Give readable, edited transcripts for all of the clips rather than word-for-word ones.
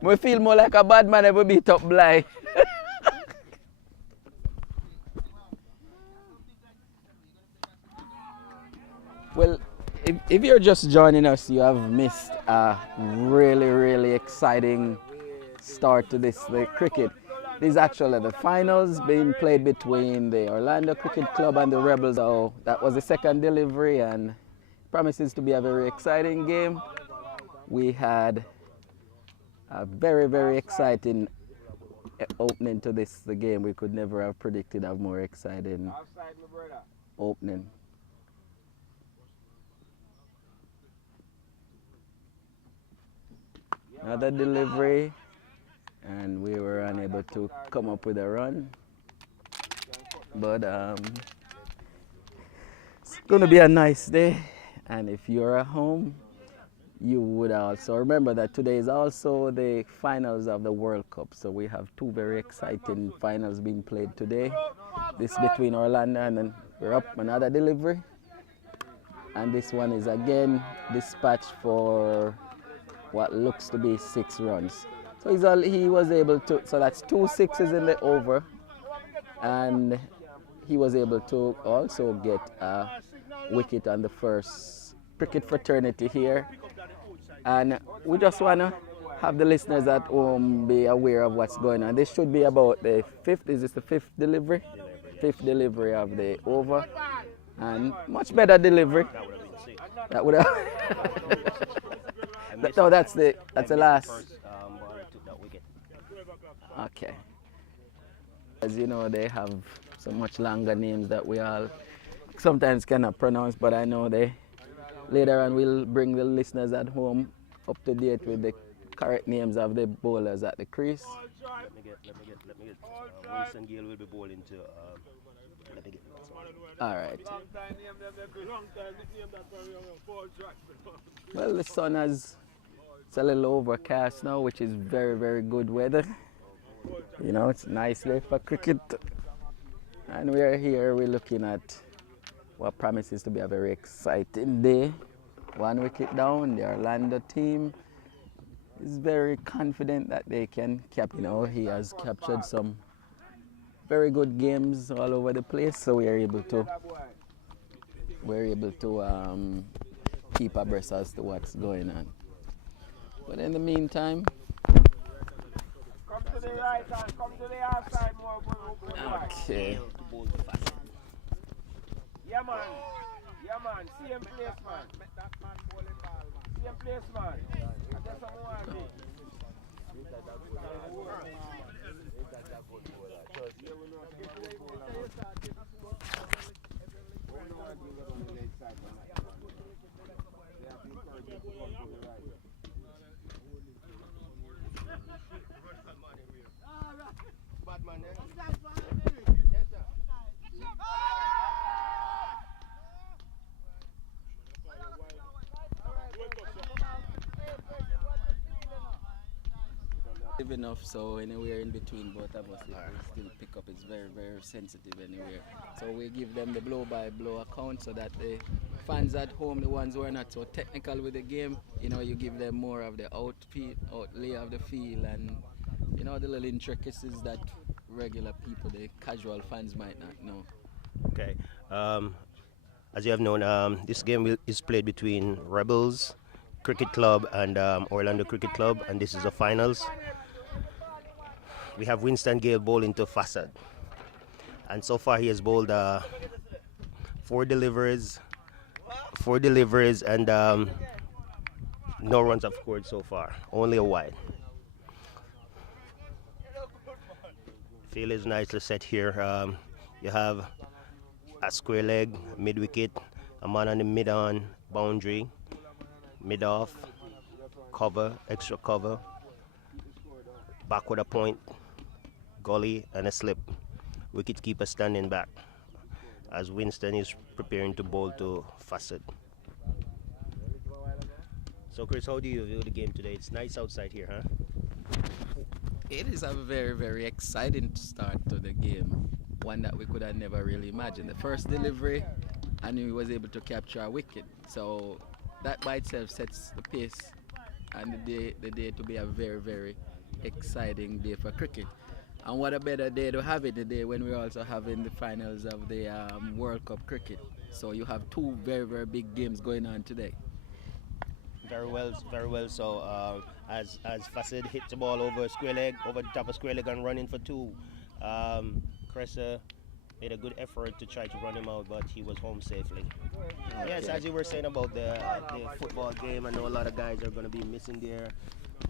We feel more like a bad man if we beat up Bly. Well, if you're just joining us, you have missed a really, really exciting start to the cricket. This is actually the finals being played between the Orlando Cricket Club and the Rebels. So that was the second delivery and promises to be a very exciting game. We had a very, very exciting opening to the game. We could never have predicted a more exciting opening. Another delivery, and we were unable to come up with a run. But it's going to be a nice day, and if you're at home, you would also remember that today is also the finals of the World Cup. So we have two very exciting finals being played today. This between Orlando, and then we're up another delivery. And this one is again dispatched for what looks to be 6 runs. So he was able to, so that's 2 sixes in the over, and he was able to also get a wicket on the first cricket fraternity here. And we just want to have the listeners at home be aware of what's going on. This should be about the fifth, is this the fifth delivery? Fifth delivery of the over, and much better delivery. That would have no, that's the last. Okay. As you know, they have so much longer names that we all sometimes cannot pronounce, but I know they later on will bring the listeners at home up to date with the correct names of the bowlers at the crease. Let me get. Winston Gale will be bowling to. Let me get. All right. Well, the sun has. It's a little overcast now, which is very, very good weather. You know, it's nice day for cricket. And we are here, we're looking at what promises to be a very exciting day. 1 wicket down, the Orlando team is very confident that they can he has captured some very good games all over the place, so we're able to keep abreast as to what's going on. But in the meantime, come to the right hand, come to the outside more. Okay. Yeah man, same place man. Same place man. And that's what I want to do. Enough, so anywhere in between both of us, it will still pick up. It's very, very sensitive anywhere. So we give them the blow-by-blow account so that the fans at home, the ones who are not so technical with the game, you give them more of the outlay of the feel, and the little intricacies that regular people, the casual fans, might not know. Okay. As you have known, this game is played between Rebels Cricket Club and Orlando Cricket Club, and this is the finals. We have Winston Gale bowling to Maksud, and so far he has bowled 4 deliveries, and no runs have scored so far, only a wide. Field is nicely set here. You have a square leg, mid wicket, a man on the mid on boundary, mid off, cover, extra cover, back with a point, gully and a slip. Wicket keeper standing back as Winston is preparing to bowl to Maksud. So Chris, how do you view the game today? It's nice outside here, huh? It is a very, very exciting start to the game. One that we could have never really imagined. The first delivery, and he was able to capture a wicket. So that by itself sets the pace and the day to be a very, very exciting day for cricket. And what a better day to have it today when we're also having the finals of the World Cup cricket. So you have two very, very big games going on today. Very well, very well. So as Fasid hit the ball over square leg, over the top of square leg and running for two, Cressa made a good effort to try to run him out, but he was home safely. Yes, as you were saying about the football game, I know a lot of guys are going to be missing their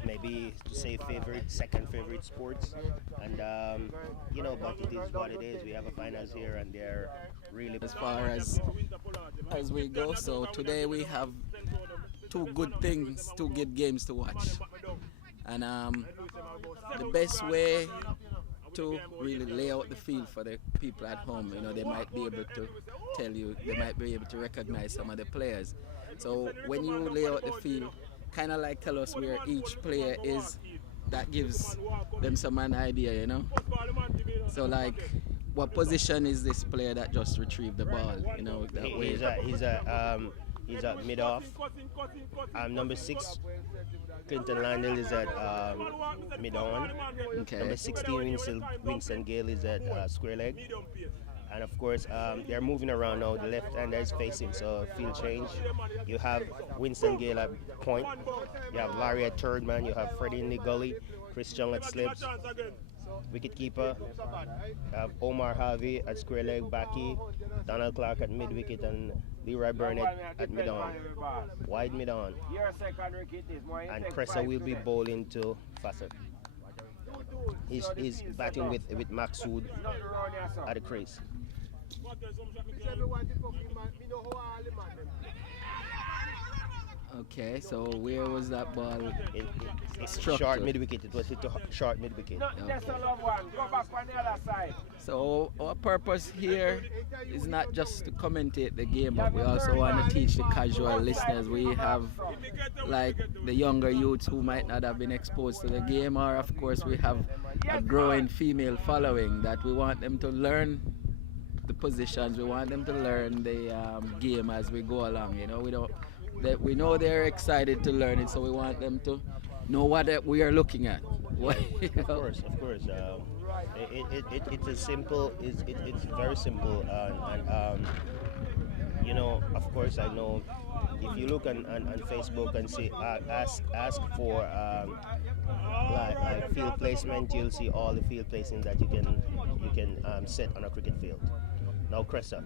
maybe to say favorite, second favorite sports, and but it is what it is. We have a finals here, and they're really As far as we go, so today we have two good things, two good games to watch, and the best way to really lay out the field for the people at home. They might be able to tell you, they might be able to recognize some of the players. So when you lay out the field, kind of like tell us where each player is, that gives them some an idea, So like, what position is this player that just retrieved the ball, that way? He's at mid off. Number 6, Clinton Landell is at mid on. Okay. Number 16, Winston Gale is at square leg. And of course, they're moving around now. The left hander is facing, so field change. You have Winston Gale at point. You have Larry at third man. You have Freddie in the gully. Chris Chung at slips. Wicket keeper. You have Omar Harvey at square leg, backy. Donald Clark at mid wicket, and Leroy Burnett at mid on. Wide mid on. And Cressa will be bowling to Fassett. He's batting with Maksud at the crease. Okay, so where was that ball? It's struck short to? mid wicket. It was hit to short mid wicket. So our purpose here is not just to commentate the game, but we also want to teach the casual listeners. We have like the younger youths who might not have been exposed to the game, or of course we have a growing female following that we want them to learn the positions. We want them to learn the game as we go along. We know they're excited to learn it, so we want them to know what we are looking at. Of course. It's as simple. It's very simple, and of course, I know if you look on Facebook and see ask for like field placement, you'll see all the field placement that you can set on a cricket field. Now, Cressa.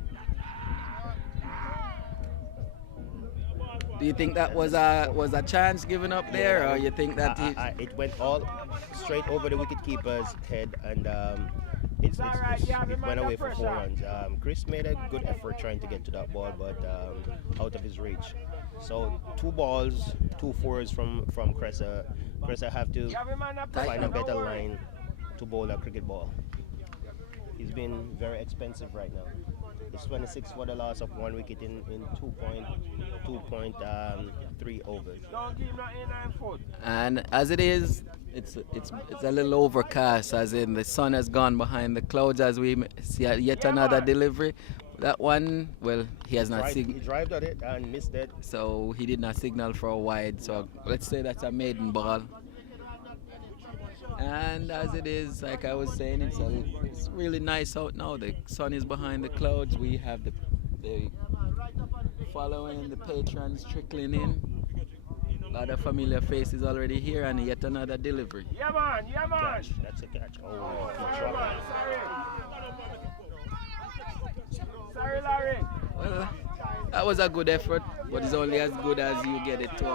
Do you think that was a chance given up there, or you think that it went all straight over the wicket keeper's head, and it went away for 4 runs. Chris made a good effort trying to get to that ball, but out of his reach. So 2 balls, 2 fours from Cressa. Cressa have to find a better line to bowl a cricket ball. He's been very expensive right now. It's 26 for the loss of 1 wicket in 2.3 overs. And as it is, it's a little overcast, as in the sun has gone behind the clouds as we see yet another delivery. That one, well, he has not He drived at it and missed it. So he did not signal for a wide. So let's say that's a maiden ball. And as it is, like I was saying, it's really nice out now. The sun is behind the clouds. We have the following, the patrons trickling in. A lot of familiar faces already here, and yet another delivery. Yeah, man. Catch. That's a catch. Oh, Sorry, Larry. Well, that was a good effort, but it's only as good as you get it to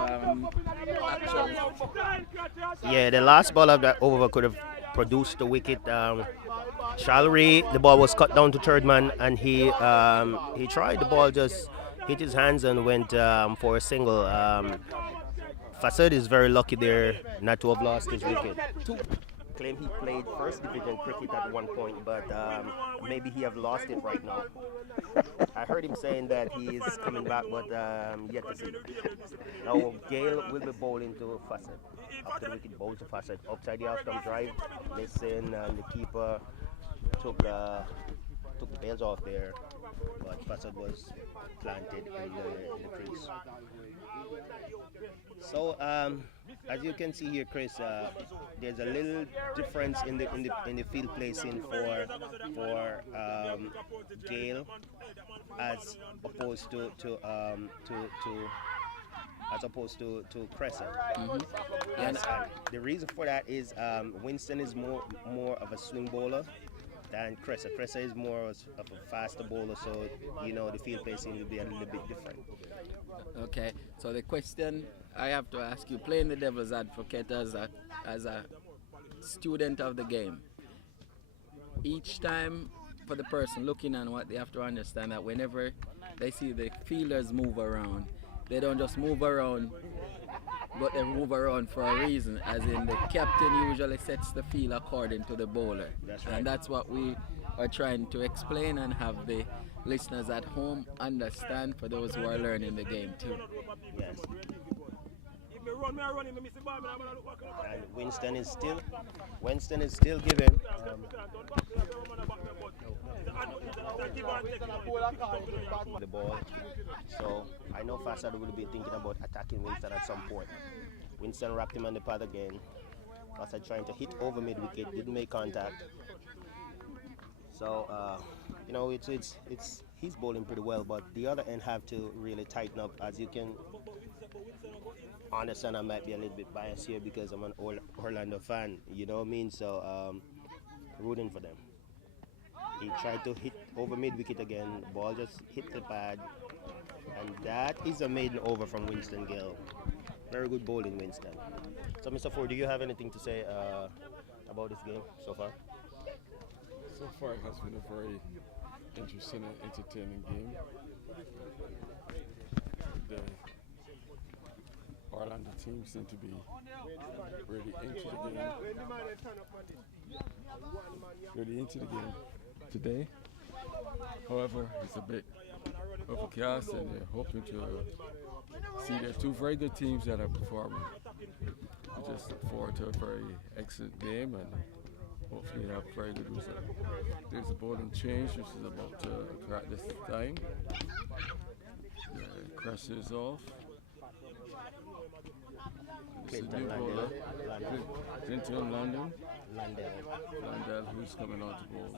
actually. Yeah, the last ball of that over could have produced the wicket. Shalry, the ball was cut down to third man, and he tried. The ball just hit his hands and went for a single. Fassad is very lucky there not to have lost his wicket. Claim he played first division cricket at one point, but maybe he have lost it right now. I heard him saying that he is coming back, but yet to see. Now Gale will be bowling to Fassad. After the wicket, bowl to Fassad. Upside the off-stump drive, listen, and the keeper took took the bales off there, but Maksud was planted in the crease. So as you can see here, Chris, there's a little difference in the field placing for Gale as opposed to Crescent. And the reason for that is Winston is more of a swing bowler than Cressa. Cressa is more of a faster bowler, so the field placing will be a little bit different. Okay, so the question I have to ask you, playing the devil's advocate as a student of the game, each time for the person looking on what they have to understand that whenever they see the fielders move around, they don't just move around, but they move around for a reason, as in the captain usually sets the field according to the bowler. That's right. And that's what we are trying to explain and have the listeners at home understand, for those who are learning the game too. Yes. And Winston is still giving. The ball. So I know Fassad will be thinking about attacking Winston at some point. Winston wrapped him on the pad again. Fassad trying to hit over mid wicket, didn't make contact. So it's he's bowling pretty well, but the other end have to really tighten up. As you can understand, I might be a little bit biased here because I'm an Orlando fan. You know what I mean? So rooting for them. He tried to hit over mid wicket again. Ball just hit the pad, and that is a maiden over from Winston Gale. Very good bowling, Winston. So, Mr. Ford, do you have anything to say about this game so far? So far, it has been a very interesting and entertaining game. The Orlando team seem to be really into the game today. However, it's a bit overcast, and they're hoping to see their two very good teams that are performing. We just look forward to a very excellent game, and hopefully have a very good result. There's a bowling change which is about to occur at this time. The crest is off. It's a new bowler, Clinton Landell, who's coming on to bowl.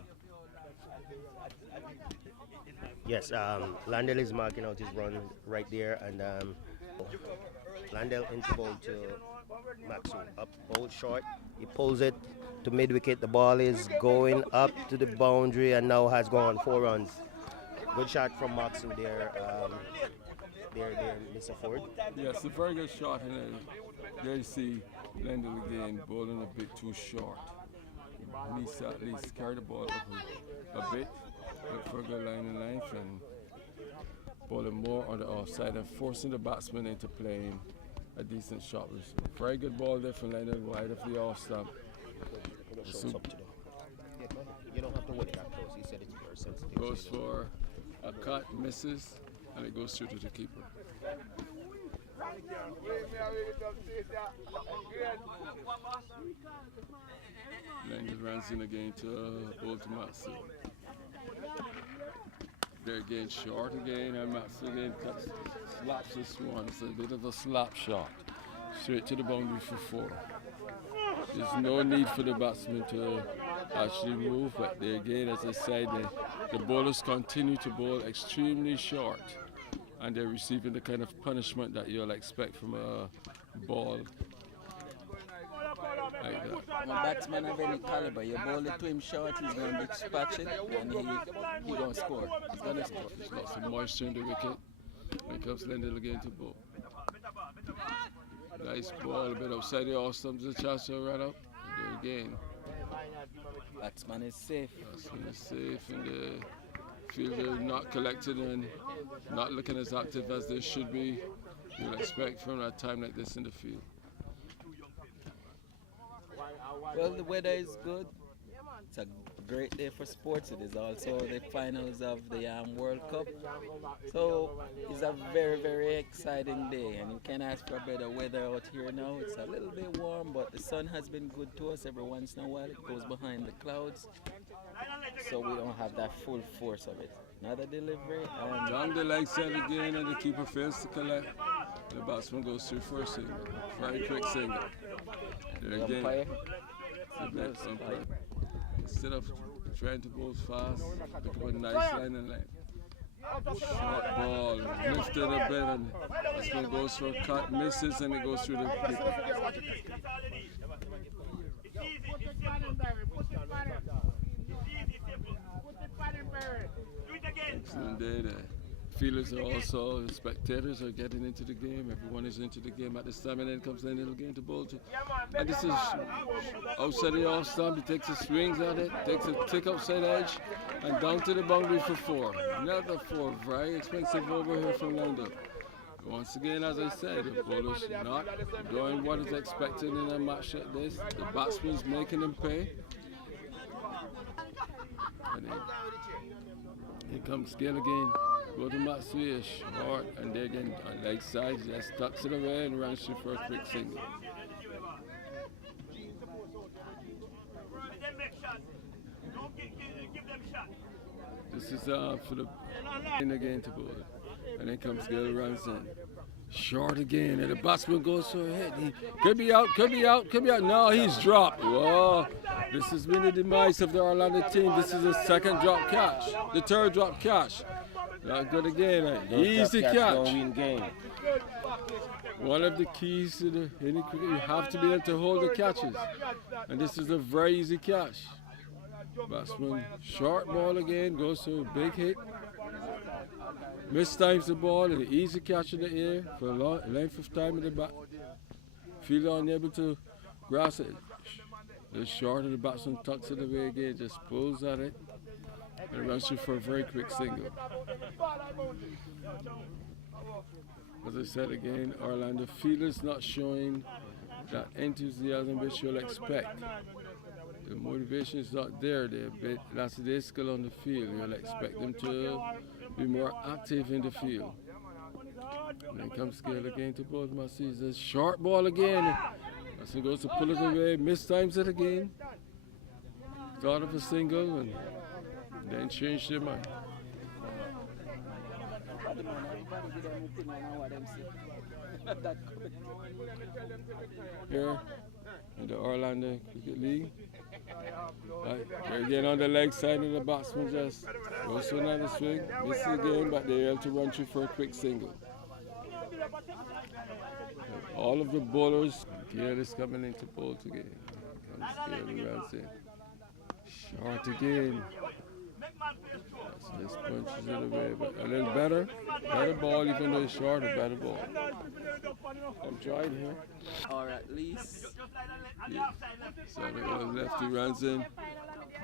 Yes, Landell is marking out his run right there, and Landell into bowl to Maksud. Up bowl short, he pulls it to mid wicket. The ball is going up to the boundary and now has gone 4 runs. Good shot from Maksud there, Mr. Ford. Yes, a very good shot, and there you see Landell again bowling a bit too short. He needs to at least carry the ball up a bit, look for a good line and length, and bowling more on the offside and forcing the batsman into playing a decent shot. Very good ball there from Landell, wide of the off stump. You don't have to hold it that close. He said it's very sensitive. Goes for a cut, misses, and it goes straight to the keeper. Landell runs in again to bowl to Maksud. They're again short again, and Maksud again slaps this one. It's a bit of a slap shot. Straight to the boundary for 4. There's no need for the batsman to actually move, but they again, as I said, the bowlers continue to bowl extremely short, and they're receiving the kind of punishment that you'll expect from a ball like that. No batsman of any caliber, you bowl it to him short, he's going to dispatch it, and he going to score. He's going to score. There's lots of moisture in the wicket. Here comes Landell again to bowl. Nice ball, a bit outside the off stump, there's a chance to run up. There again. Batsman is safe. Batsman is safe, and the fielder not collected and not looking as active as they should be. You'll expect from a time like this in the field. Well, the weather is good. It's a great day for sports. It is also the finals of the World Cup. So it's a very, very exciting day, and you can ask for better weather out here now. It's a little bit warm, but the sun has been good to us. Every once in a while it goes behind the clouds. so we don't have that full force of it. Another delivery and Down the leg side again, and the keeper fails to collect. The batsman goes through for a single. Very quick single. There the again, umpire. the next umpire. Instead of trying to bowl fast, pick up a nice line and length. Short ball, lifted a bit, and this one goes for a cut, misses, and it goes through the wicket. Excellent day there. Fielders are also, the spectators are getting into the game. Everyone is into the game at this time, and then comes the little game to bowl to. And this is outside the off stump. He takes a swings at it, takes a tick outside edge, and down to the boundary for 4. Another 4, very expensive over here from London. Once again, as I said, the bowler's not doing what is expected in a match like this. The batsman's making them pay. And then here comes Gale again. Go to Maksud, short, and there again on leg side, just tucks it away and runs through for a quick single. This is for the in again to bowl. And then comes Gale, runs in. Short again, and the batsman goes for a hit. He could be out, could be out, could be out. No, he's dropped. Whoa. This has been the demise of the Orlando team. This is the second drop catch, the third drop catch. Not good again. An easy catch. One of the keys to any cricket, you have to be able to hold the catches. And this is a very easy catch. Batsman, short ball again, goes to a big hit. Mistimes the ball, and an easy catch in the air for a long length of time in the back. Fielder unable to grasp it. The short of the batsman tucks it away again, just pulls at it, and runs through for a very quick single. As I said again, Orlando fielders not showing that enthusiasm which you'll expect. The motivation is not there. They're a bit lackadaisical on the field. You'll expect them to be more active in the field. And then comes Gale again to both Marcia. A short ball again. As he goes to pull it away, mistimes it again. Thought of a single and then changed their mind. Here in the Orlando Cricket League. They're again on the leg side of the batsman, just goes to another swing. Misses again, but they're able to run through for a quick single. All of the bowlers, Gale is coming into bowl again. Comes Gale, runs in. Short again. This punches it away, but a little better ball, even though it's short, a better ball. I'm trying here. Or at least. Yeah. So the lefty runs in.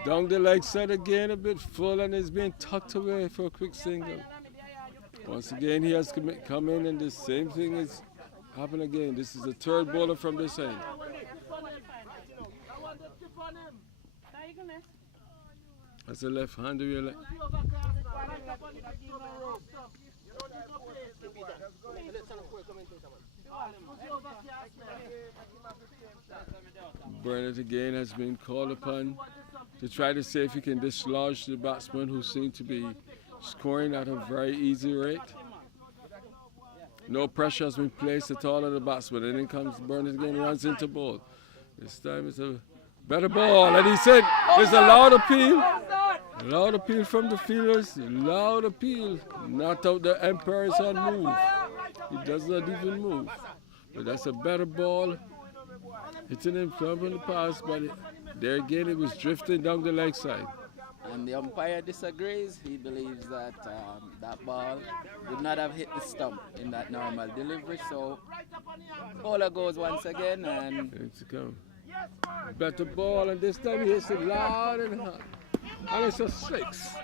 Down the leg side again, a bit full, and it's being tucked away for a quick single. Once again, he has to come in, and the same thing is happening again. This is the third bowler from this end. That's a left-hander. Burnett again has been called upon to try to see if he can dislodge the batsman who seem to be scoring at a very easy rate. No pressure has been placed at all on the batsman, and then comes Burnett again, runs into bowl. This time it's a better ball, and he said there's a loud appeal. Loud appeal from the fielders, loud appeal. Not out the Empire's on move. He does not even move. But that's a better ball. Hitting him from the pass, but there again it was drifting down the leg side. And the umpire disagrees. He believes that that ball would not have hit the stump in that normal delivery. So bowler goes once again, and it's come. Better ball, and this time he hits it loud and hard. And it's a 6.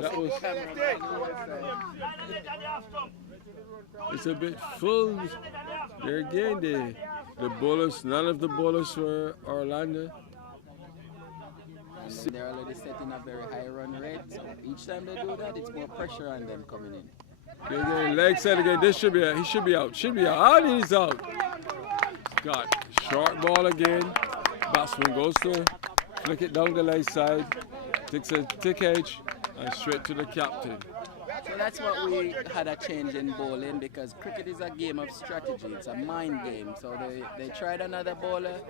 That was. It's a bit full. There again, the bowlers, none of the bowlers for Orlando. They're already setting a very high run rate. So each time they do that, it's more pressure on them coming in. There again, leg side again. This should be out. He should be out. Should be out. And he's out. Got short ball again. Batsman goes to flick it down the leg side. takes a thick edge and straight to the captain. So that's what we had a change in bowling, because cricket is a game of strategy. It's a mind game. So they tried another bowler.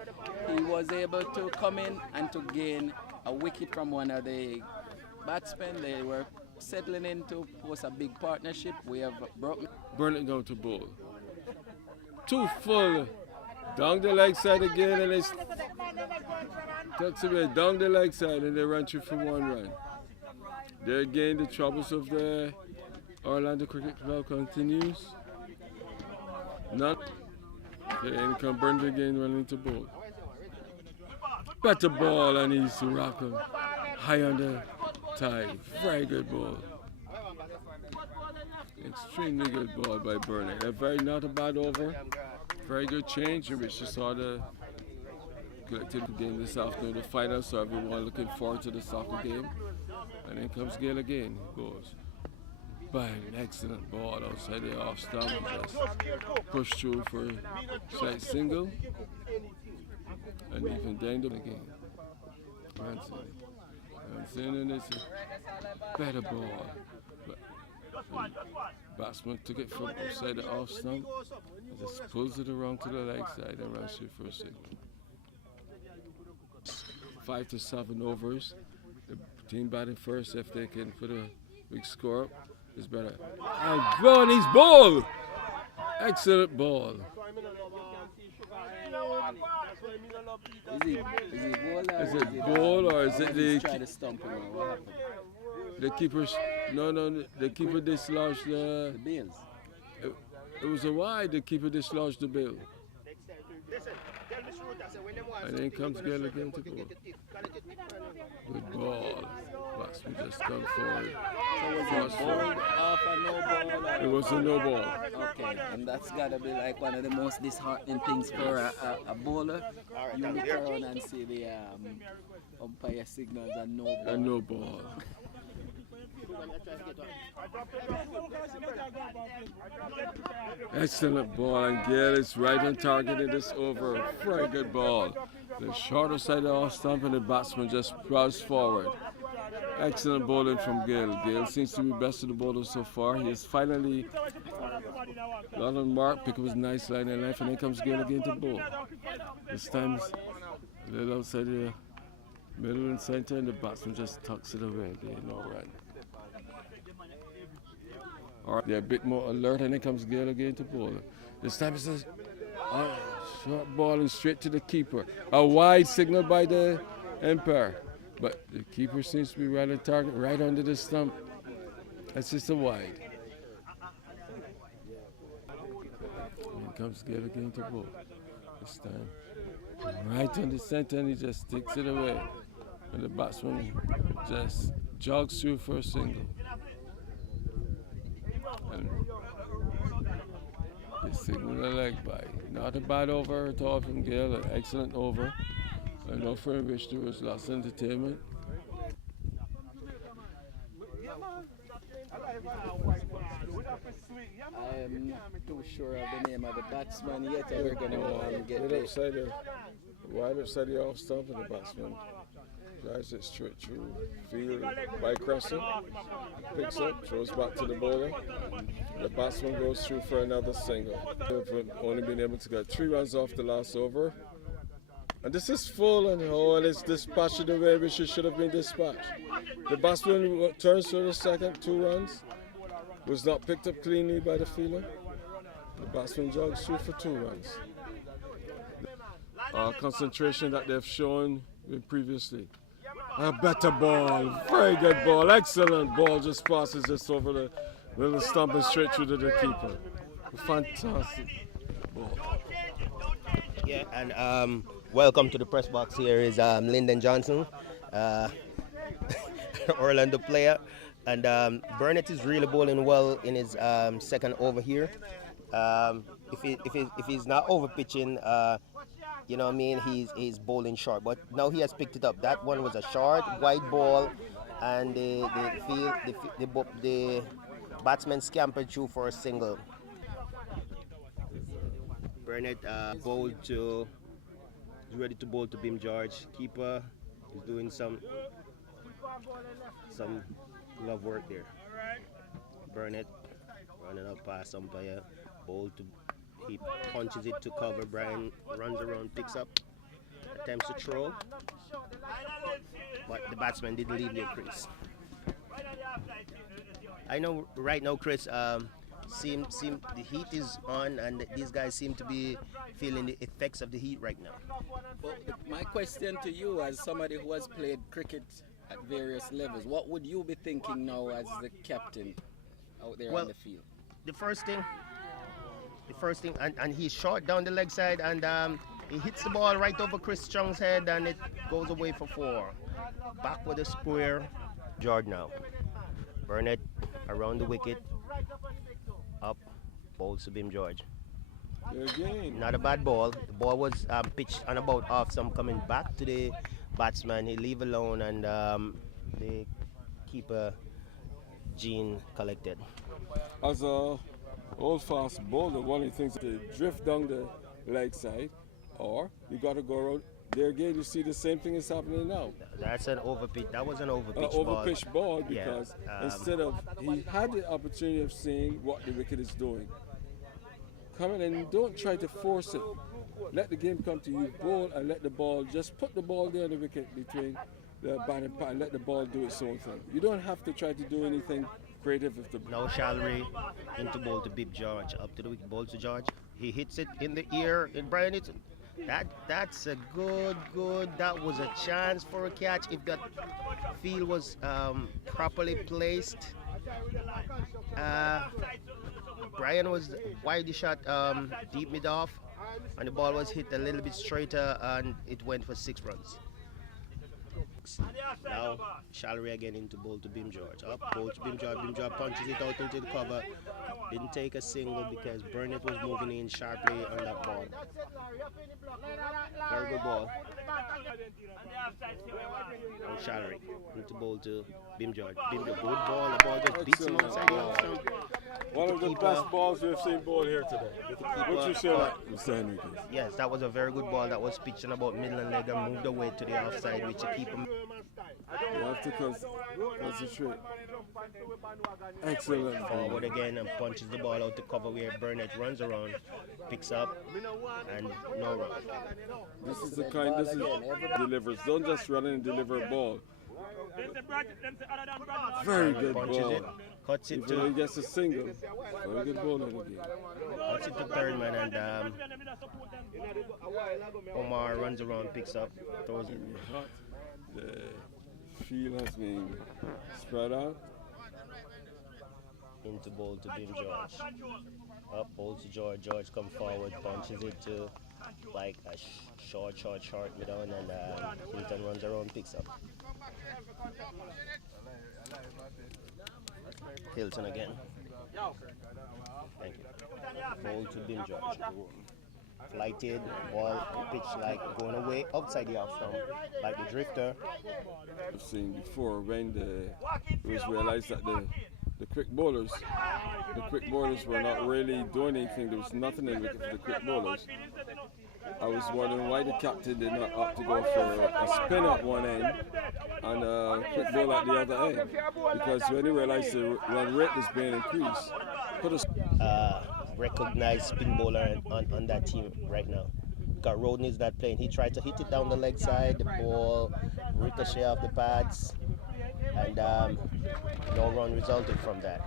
He was able to come in and to gain a wicket from one of the batsmen. They were settling in to post a big partnership. We have broken. Burnett going to bowl. Too full. Down the leg side again, and it's tucks away down the leg side, and they run through for 1 run. There again, the troubles of the Orlando Cricket Club continues. Not. Okay, and come Burnett again running to bowl. Better ball, and he's rocking high on the tide. Very good ball. Extremely good ball by Burnett. Not a bad over. Very good change, which you saw the collective game this afternoon, the final, so everyone looking forward to the soccer game. And then comes Gale again. He goes, bang, excellent ball outside the off stump. Just push through for a slight single. And even then the game. Hansen, and it's a better ball. Batsman took it from outside the off stump and just pulls it around to the leg side and runs through for a single. 5 to 7 overs. The team batting first, if they can put a big score up, is better. And Greenich ball! Excellent ball. Is it ball or is it the keeper's? No, the keeper dislodged the Bills. It was a wide. The keeper dislodged the bill. And then comes Gale again to go. Good ball. Batsman just come forward. So was it ball off a no ball? It was a no ball. Okay, and that's gotta be like one of the most disheartening things for a bowler. You look around and see the umpire signals a no ball. A no ball. Excellent ball, and Gale is right on target in this over. Very good ball. The shorter side of the off stump, and the batsman just browsed forward. Excellent bowling from Gale. Gale seems to be best of the bowlers so far. He is finally got on mark, pick up his nice line and left, and then comes Gale again to bowl. This time it's a little outside the middle and center, and the batsman just tucks it away. There, no run. All right, they're a bit more alert, and then comes Gale again to bowl. This time it's a short ball and straight to the keeper. A wide signal by the umpire, but the keeper seems to be right on target, right under the stump. That's just a wide. And comes Gale again to bowl. This time right on the center, and he just takes it away. And the batsman just jogs through for a single. And they signal a leg by. Not a bad over at all from Gale, an excellent over. And no for which there was lots of entertainment. I'm not too sure of the name of the batsman yet, and we're going to get it. Outside the wide outside the off stump, and the batsman drives it straight through field by Crescent, picks up, throws back to the bowler. The batsman goes through for another single. They've only been able to get 3 runs off the last over. And this is full, and it's dispatched the way which it should have been dispatched. The batsman turns for the second, 2 runs. Was not picked up cleanly by the fielder. The batsman jogs through for 2 runs. Concentration that they've shown previously. A better ball, very good ball, excellent ball, just passes just over the little stump and straight through to the keeper. A fantastic ball. Yeah, and welcome to the press box. Here is Lyndon Johnson, Orlando player, and Burnett is really bowling well in his second over here. If he's not over pitching, you know what I mean, he's bowling short, but now he has picked it up. That one was a short, wide ball, and the batsman scampered through for a single. Burnett is ready to bowl to Bim George. Keeper is doing some some glove work there. Burnett running up past Umpire, ball to, he punches it to cover. Brian runs around, picks up, attempts to throw, but the batsman didn't leave the crease. I know right now, Chris, seem the heat is on, and these guys seem to be feeling the effects of the heat right now. Well, my question to you, as somebody who has played cricket at various levels, what would you be thinking now as the captain out there on the field? The first thing, and he's short down the leg side, and he hits the ball right over Chris Strong's head, and it goes away for 4. Back with a square. George now. Burnett around the wicket. Up, bowls to Bim George. Not a bad ball. The ball was pitched on about off some, coming back to the batsman. He leave alone, and the keeper Gene collected. As a old fast bowler, one of the things to drift down the leg side, or you got to go around. There again, you see the same thing is happening now. That's an overpitch. That was an overpitch ball. Overpitched ball because instead of, he had the opportunity of seeing what the wicket is doing. Come in and don't try to force it. Let the game come to you. Bowl and let the ball, just put the ball there on the wicket between the bat and pat and let the ball do its own thing. You don't have to try to do anything creative with the ball. Now Shalry into ball to Bib George. Up to the wicket, ball to George. He hits it in the ear. And Brian, that's a good. That was a chance for a catch if that field was properly placed. Brian was wide shot, deep mid off, and the ball was hit a little bit straighter, and it went for 6 runs. Now Shalry again into ball to Bim George. Up, ball to Bim George. Bim George punches it out into the cover. Didn't take a single because Burnett was moving in sharply on that ball. Very good ball. Now Shalry into ball to Bim George. Bim George, good ball. The ball just beats him outside the off stump. One of the best balls we've seen ball here today. What you say that? Yes, that was a very good ball that was pitched on about middle and leg and moved away to the offside, which keep him. You have to concentrate. Excellent. Forward again and punches the ball out to cover where Burnett runs around, picks up, and no run. This is delivers. Don't just run in and deliver a ball. Very good ball. Cuts it to. He gets a single. Very good ball again. Cuts it to third man, and Omar runs around, picks up, throws it. The field has been spread out. Into ball to Bim George. Up, ball to George. George comes forward, punches it to like a short middle, and Hilton runs around, picks up. Hilton again. Thank you. Ball to Bim George. Flighted, ball pitched like going away outside the off stump, like the drifter. I've seen before when it was realized that the quick bowlers were not really doing anything. There was nothing in the wicket for the quick bowlers. I was wondering why the captain did not opt to go for a spin at one end and a quick ball at the other end. Because when he realized the run rate was being increased, put a recognized spin bowler on that team right now. Got Rodney's not playing. He tried to hit it down the leg side, the ball ricochet off the pads, and no run resulted from that.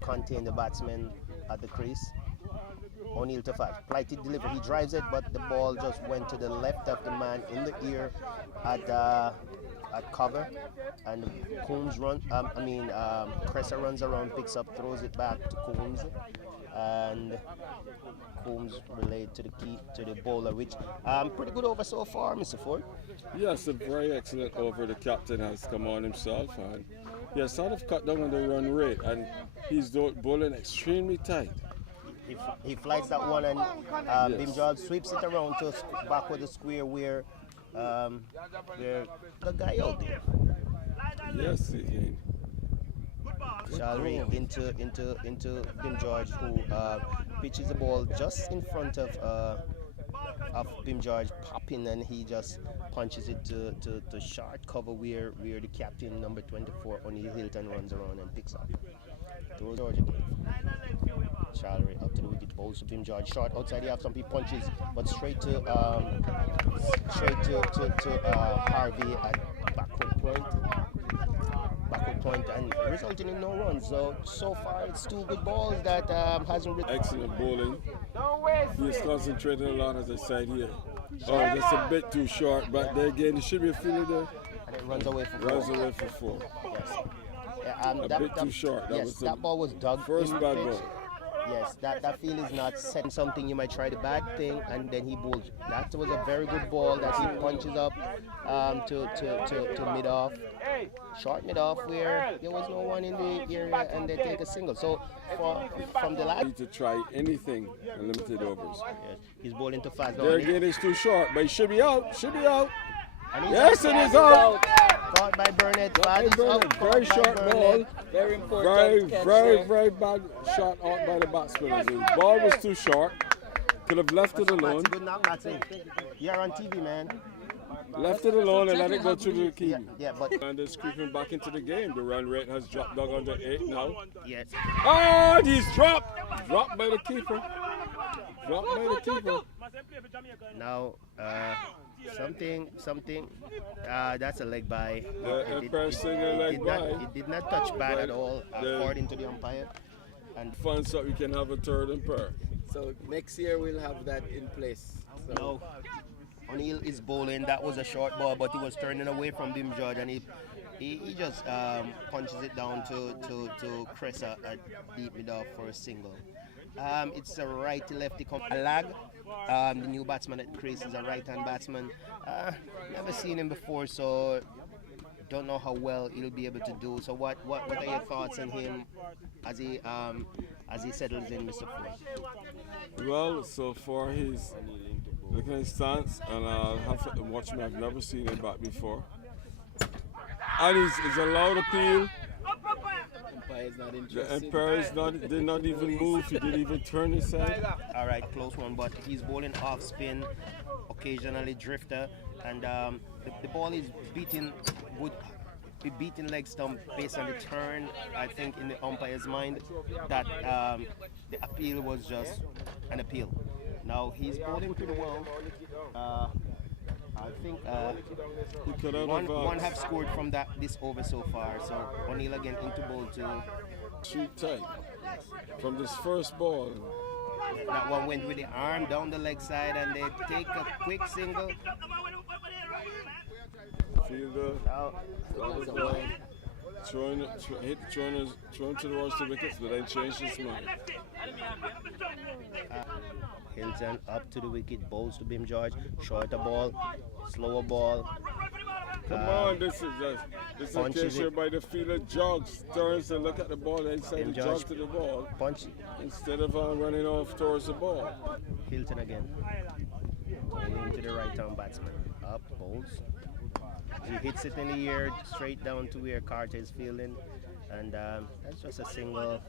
Contain the batsman at the crease. Oneil to fast. Plighted delivery. He drives it, but the ball just went to the left of the man in the ear at cover, and Coombs Cresser runs around, picks up, throws it back to Coombs, and Coombs relayed to the bowler, which pretty good over so far, Mr. Ford. Yes, a very excellent over. The captain has come on himself, and he has sort of cut down on the run rate, and he's bowling extremely tight. He flights that one, and Bim George sweeps it around to back with the square where the guy out there. Yes, again. Shalry into Bim George, who pitches the ball just in front of of Bim George popping, and he just punches it to short cover where the captain, number 24, Oneil Hilton, runs around and picks up. Throws George again. Charlery up to the wicket, bowls to Bim George. Short outside, you have some people punches, but straight to Harvey at backward point, and resulting in no runs. So far it's 2 good balls that hasn't really. Excellent bowling. Don't waste He's it. concentrating a lot, as I said here. Oh, that's a bit too short, but there again, it should be a fielder there. And it runs away for 4. Runs away for 4. Yes. Yeah, A bit too short. That yes, was that ball was dug first in bad pitch. ball. Yes, that field is not setting something. You might try the bad thing, and then he bowls. That was a very good ball that he punches up to mid off, short mid off, where there was no one in the area, and they take a single. So from the last, Need to try anything in limited overs. yes, he's bowling too fast. There again, it's too short, but he should be out. Should be out. And he's Yes, out. it is out. Caught by Burnett. Caught by Fast is out. Burnett. Caught Very by short Burnett. ball. Very important catch Very there. bad shot out by the batsman. The ball was too short. Could have left it alone. Good knock, Maksud. You're on TV, man. Left it alone and let it go through the key. Yeah, but And it's creeping back into the game. The run rate has dropped down under 8 now. yes. Oh, he's dropped. Dropped by the keeper. Dropped by the keeper. Now, something. That's a leg by. The It umpire saying a leg by. It did not touch bad at all, according to the umpire. And Fun so we can have a third umpire. So next year we'll have that in place. So now, Oneil is bowling. That was a short ball, but he was turning away from Bim George, and he just punches it down to Cressa at deep mid off for a single. It's a righty-lefty a lag. The new batsman at crease is a right-hand batsman. Never seen him before, so don't know how well he'll be able to do. So what are your thoughts on him as he settles in, Mr. Ford? Well, so far he's looking at his stance, and I'll have to watch him. I've never seen him back before. And he's allowed appeal. umpire is not The interested. umpire did not even move. He didn't even turn his head. All right, close one, but he's bowling off spin, occasionally drifter, and the ball is would be beating leg stump based on the turn. I think in the umpire's mind that the appeal was just an appeal. Now he's bowling pretty well. I think He could have one have scored from this over so far. So Oneil again into bowl to shoot tight from this first ball. that one went with the arm down the leg side, and they take a quick single. Fielder got the ball, throwing to the towards the wickets, but then changed his mind. Hilton up to the wicket, bowls to Bim George, shorter ball, slower ball. Come on, this is a punches case it. whereby the fielder jogs, turns and look at the ball, and Bim he George. jogs to the ball Punch instead of running off towards the ball. Hilton again. Into the right arm batsman. Up, bowls. He hits it in the air straight down to where Carter is fielding. And that's just a single,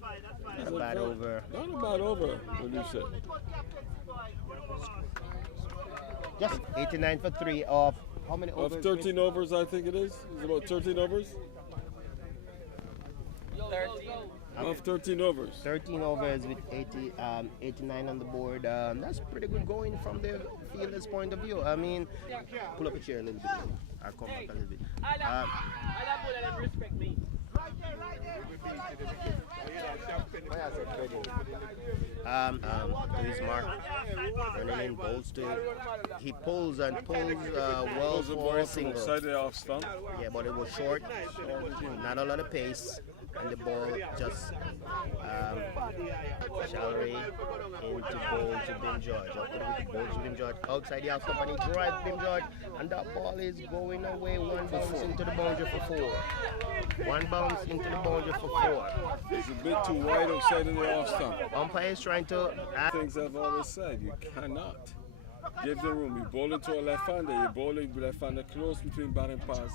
not a bad over. Not a bad over, what do you say? Just 89 for 3 of how many Of overs? 13 overs, I think it is. It's about 13 overs. 13. Of 13 overs. 13 overs with 89 on the board. That's pretty good going from the fielder's point of view. I mean, pull up a chair a little bit. I'll come back a little bit. To his mark, running in bowls to, he pulls well Those are for a balls from single. outside the off stump. Yeah, but it was short, not a lot of pace, and the ball just Charlery into bowl to Bim George. Up to the wicket, bowl to Bim George. Outside the off stump, and he drives Bim George, and that ball is going away. One bounce into the boundary for 4. One bounce into the boundary for 4. It's a bit too wide outside of the off stump. Umpire is trying to Things I've always said, you cannot give the room. You bowl into a left-hander, you bowl with left-hander close between bat and pass,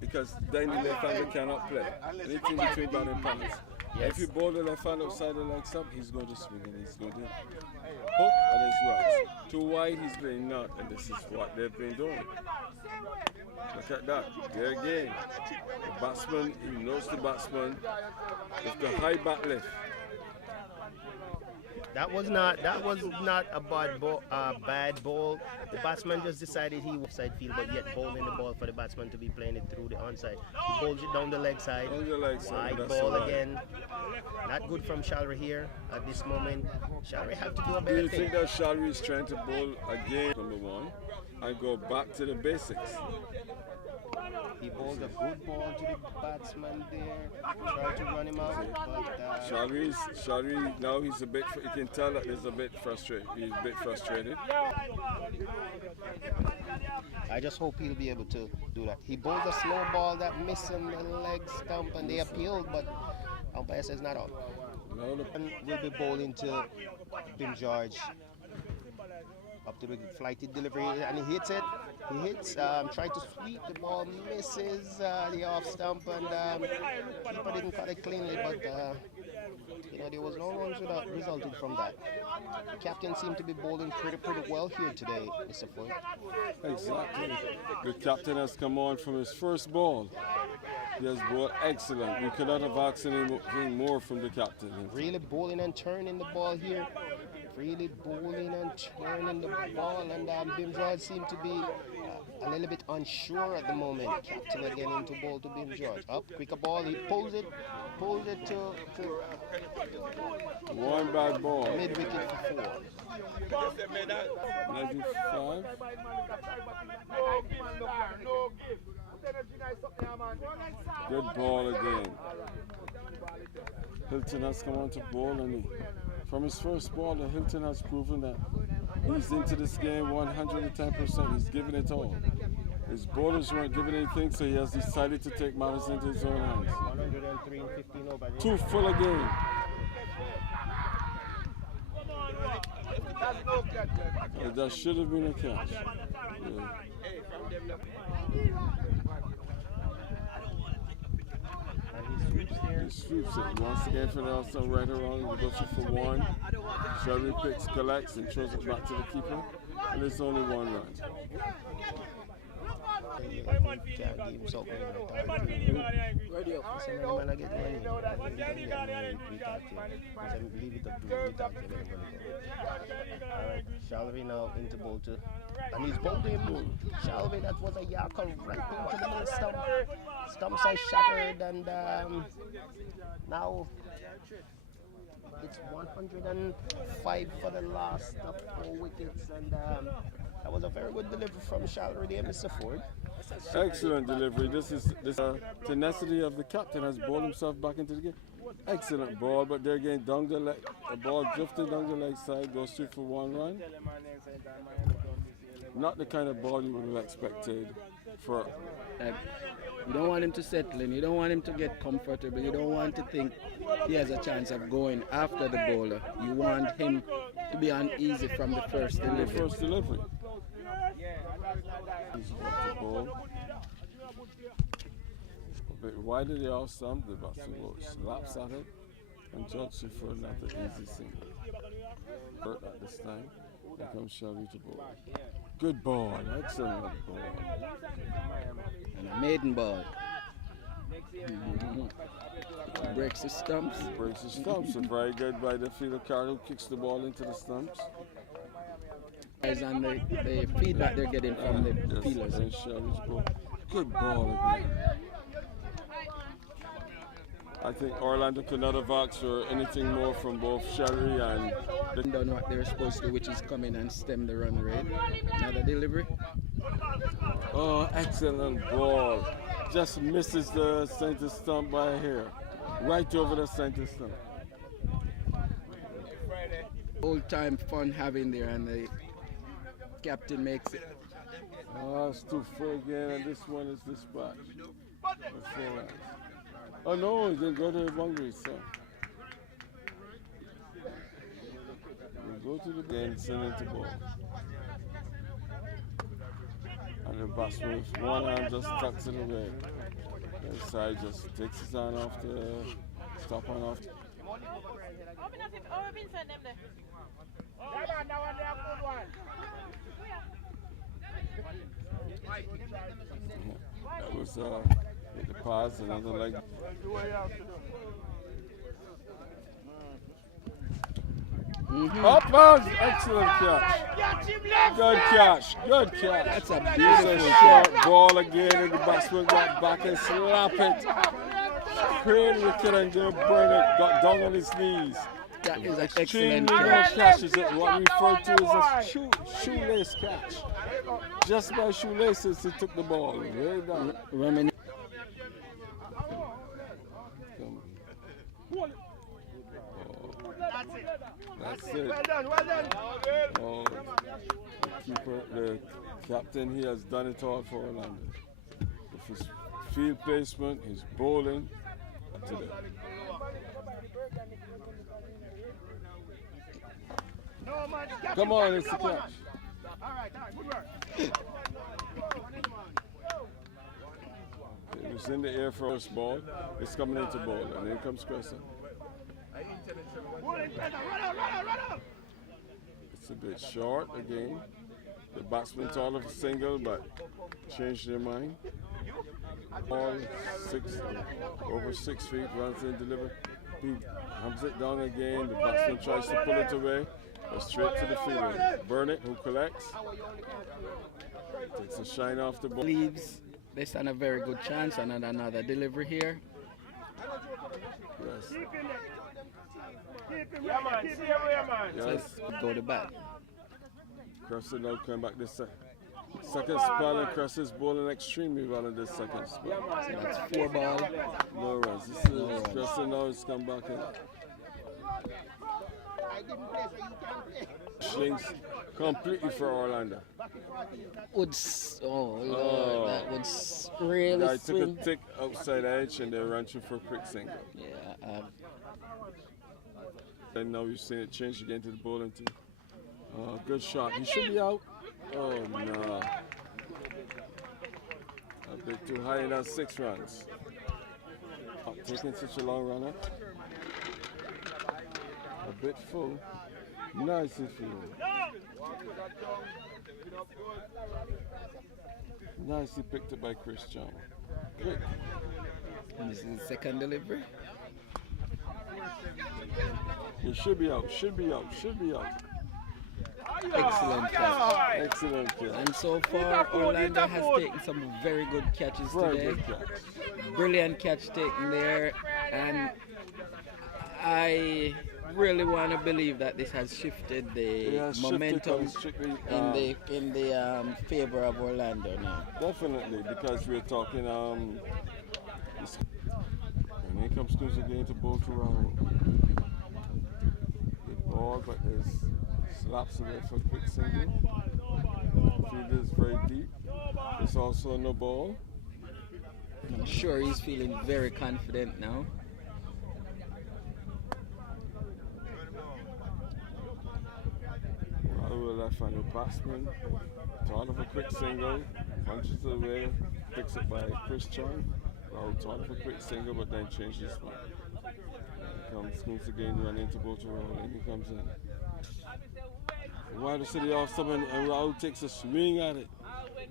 because then the left-hander cannot play. Anything between bat and pass. If you bowl the left hand outside the leg stump, he's going to swing and he's going to hook and his right. Too wide, he's playing not, and this is what they've been doing. Look at that. There again. The batsman, he knows the batsman with the high back left. That was not a bad ball. The batsman just decided he was offside field, but yet bowling the ball for the batsman to be playing it through the onside. He bowls it down the leg side. Wide ball again. Not good from Shalry here at this moment. Shalry have to do a better Do you thing. think that Shalry is trying to bowl again, number one, and go back to the basics? He bowled a good ball to the batsman there. Tried to run him out, but Shalry now he's a bit. You can tell that he's a bit frustrated. He's a bit frustrated. I just hope he'll be able to do that. He bowled a slow ball that missed in the leg stump, and they appealed, but umpire says not out. Now the And we'll be bowling to Bim George. Up to the flighted delivery, and he hits it. He hits, tried to sweep, the ball misses the off stump, and keeper didn't cut it cleanly, but there was no runs that resulted from that. The captain seemed to be bowling pretty well here today, Mr. Floyd. Exactly. The captain has come on from his first ball. He has bowled excellent. We could not have asked anything more from the captain. Really bowling and turning the ball here. Really bowling and turning the ball, and Bim George seemed to be a little bit unsure at the moment. Captain again into ball to Bim George. Up, quicker ball, he pulls it to One bad ball. mid-wicket for 4. 95. Good ball again. Hilton has come on to bowl, and from his first ball, Hilton has proven that he's into this game 110%. He's giving it all. His bowlers weren't giving anything, so he has decided to take matters into his own hands. 103 and 15 over. 2 full again. That should have been a catch. Yeah. He sweeps it once again for Nelson, right or wrong. He goes for 1. Shelby picks, collects, and throws it back to the keeper. And it's only 1 run. Shalby now into ball to, and he's bowled him. Shalby, that was a Yorker right into the middle stump. Stumps are shattered, and now it's 105 for the last of 4 wickets, and that was a very good delivery from Shalby there, Mr. Ford. Excellent delivery. This tenacity of the captain has bowled himself back into the game. Excellent ball, but they're again down the leg. The ball drifted down the leg side, goes through for 1 run. Not the kind of ball you would have expected for. You don't want him to settle in, you don't want him to get comfortable, you don't want to think he has a chance of going after the bowler. You want him to be uneasy from the first delivery. He's got the ball. A bit wider the off stump, the batsman slaps at it and judges it for another easy single. Hurt at this time. Here comes Shelby to bowl. Good ball, excellent ball. And a maiden ball. Breaks the stumps. Breaks the stumps. Very good by the fielder Carter, who kicks the ball into the stumps. And the feedback they're getting from the fielders. And Shelby's ball. Good ball again. I think Orlando could not have asked for anything more from both Shelby and They've done what they're supposed to, which is come in and stem the run rate. Another delivery. Oh, excellent ball. Just misses the center stump by a hair. Right over the center stump. Old time fun having there, and the captain makes it. Oh, it's 2 full again, and this one is dispatched. Oh no, he didn't go to the boundary, so. We'll go to the game, send it to ball. And the batsman with one hand just tucks it away. The side just takes his hand off the Stop on off. That was hit the pass, another leg. Up on! Excellent catch. Good catch. Good catch. That's a It's beautiful a short ball again, and the batsman got back and slap it. Sprayed the wicket and then Greenich got down on his knees. That is an Extremely excellent good catch. catch is what we refer to as a shoelace catch. Just by shoelaces, he took the ball. Way down. That's it. Well done, well done. Oh, the captain, he has done it all for Orlando. With his field placement, his bowling, today. Come on, it's the catch. All right, good work. It was in the air for first ball. It's coming into ball, and then comes Crescent. It's a bit short again. The batsman thought of a single, but changed their mind. Ball over 6 feet, runs in, deliver. He hums it down again. The batsman tries to pull it away, but straight to the fielder. Burnett, who collects, takes a shine off the ball. Leaves. They stand a very good chance on another delivery here. Yes. Yeah, man. See you, man. So Yes. let's go to bat. Crescent now coming back this second spell, and Crescent's bowling extremely well in this second spell. So that's 4 ball. No runs. This is Crescent now has come back in. Slings completely for Orlando. Oh Lord, that would really Guy took swing. a tick outside edge and they ran through for a quick single. Yeah, And now you've seen it change again to the bowling team. Good shot. He should be out. Oh no. A bit too high in that 6 runs. Taking such a long run up. A bit full. Nicely fielded. Nicely picked up by Chris John. Quick. and this is the second delivery. It should be out, should be out, should be out. Excellent catch. Excellent catch. And so far, Orlando has taken some very good catches Very today. good catch. Brilliant catch taken there, and I really want to believe that this has shifted the Yeah, shifted momentum strictly, in the favor of Orlando now. Definitely, because we're talking and here comes Cruz again to bowl to Rahul. Good ball, but there's slaps away for a quick single. Field is very deep. It's also no ball. I'm sure he's feeling very confident now. Rahul left on the batsman. Thought of a quick single, punches it away, picks it by Chris John. Rahul thought of a quick single, but then changed his mind. Comes Scoots again to run into both Rahul, and he comes in. Wide City off someone, and Rahul takes a swing at it.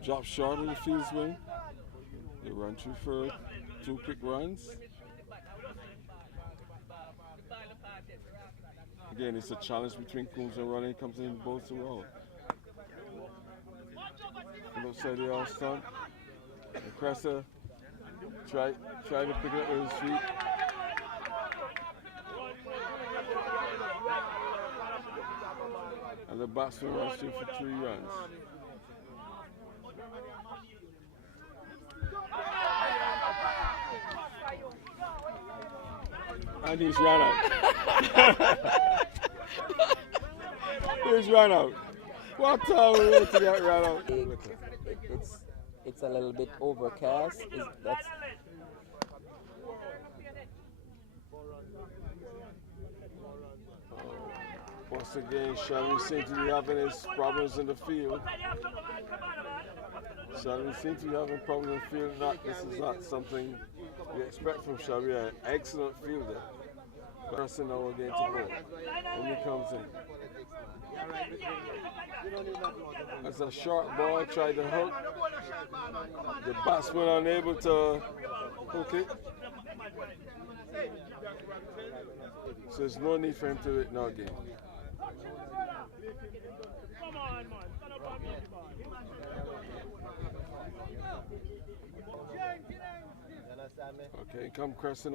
Drops short of the field swing. They run through for 2 quick runs. Again, it's a challenge between Coombs and running. Comes in both to Rahul. Looks like the off stump. And Cressa try to pick it up with his feet. And the batsman rushed in for 3 runs. And he's run out. He's run out. What time we wait to get run out? It's a little bit overcast. That's Once again, Shelby seems to be having his problems in the field. Shelby seems to be having problems in the field. This is not something we expect from Shelby. An excellent fielder. Person now again to go. When he comes in. That's a short ball, tried to hook. The batsman unable to hook it. So there's no need for him to hit now again. Okay, come crossing